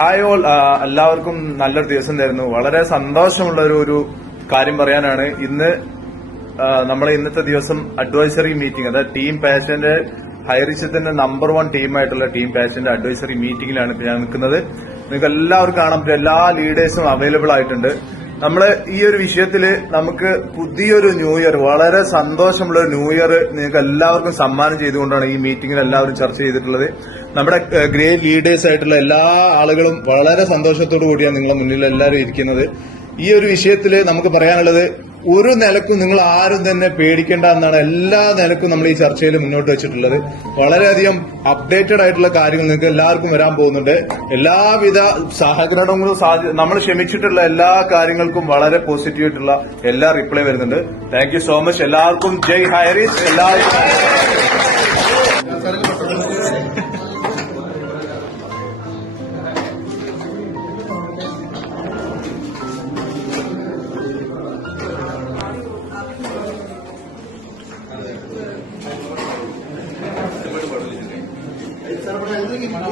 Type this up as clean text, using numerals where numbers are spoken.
Hi all, എല്ലാവർക്കും നല്ലൊരു ദിവസം തരുന്നു. വളരെ സന്തോഷമുള്ള ഒരു കാര്യം പറയാനാണ്. ഇന്ന് നമ്മളെ ഇന്നത്തെ ദിവസം അഡ്വൈസറി മീറ്റിംഗ്, അതായത് ടീം പാഷന്റെ ഹൈറിച്ചത്തിന്റെ നമ്പർ 1 ടീമായിട്ടുള്ള ടീം പാഷന്റെ അഡ്വൈസറി മീറ്റിംഗിലാണ് ഇപ്പൊ ഞാൻ നിൽക്കുന്നത്. നിങ്ങൾക്ക് എല്ലാവർക്കും കാണാൻ പറ്റും, എല്ലാ ലീഡേഴ്സും അവൈലബിൾ ആയിട്ടുണ്ട്. നമ്മള് ഈ ഒരു വിഷയത്തില് നമുക്ക് പുതിയൊരു ന്യൂ ഇയർ, വളരെ സന്തോഷമുള്ള ഒരു ന്യൂ ഇയർ നിങ്ങൾക്ക് എല്ലാവർക്കും സമ്മാനം ചെയ്തുകൊണ്ടാണ് ഈ മീറ്റിംഗിൽ എല്ലാവരും ചർച്ച ചെയ്തിട്ടുള്ളത്. നമ്മുടെ ഗ്രേറ്റ് ലീഡേഴ്സ് ആയിട്ടുള്ള എല്ലാ ആളുകളും വളരെ സന്തോഷത്തോടു കൂടിയാണ് നിങ്ങളുടെ മുന്നിൽ എല്ലാവരും ഇരിക്കുന്നത്. ഈ ഒരു വിഷയത്തില് നമുക്ക് പറയാനുള്ളത്, ഒരു നിലക്കും നിങ്ങൾ ആരും തന്നെ പേടിക്കേണ്ട എന്നാണ് എല്ലാ നിലക്കും നമ്മൾ ഈ ചർച്ചയിൽ മുന്നോട്ട് വെച്ചിട്ടുള്ളത്. വളരെയധികം അപ്ഡേറ്റഡ് ആയിട്ടുള്ള കാര്യങ്ങൾ നിങ്ങൾക്ക് എല്ലാവർക്കും വരാൻ പോകുന്നുണ്ട്. എല്ലാവിധ സഹകരണങ്ങളും നമ്മൾ ക്ഷമിച്ചിട്ടുള്ള എല്ലാ കാര്യങ്ങൾക്കും വളരെ പോസിറ്റീവ് ആയിട്ടുള്ള എല്ലാ റിപ്ലൈ വരുന്നുണ്ട്. Thank you so much. എല്ലാവർക്കും ജയ് ഹൈറിച്ച്. എല്ലാവർക്കും Saya pernah lagi mana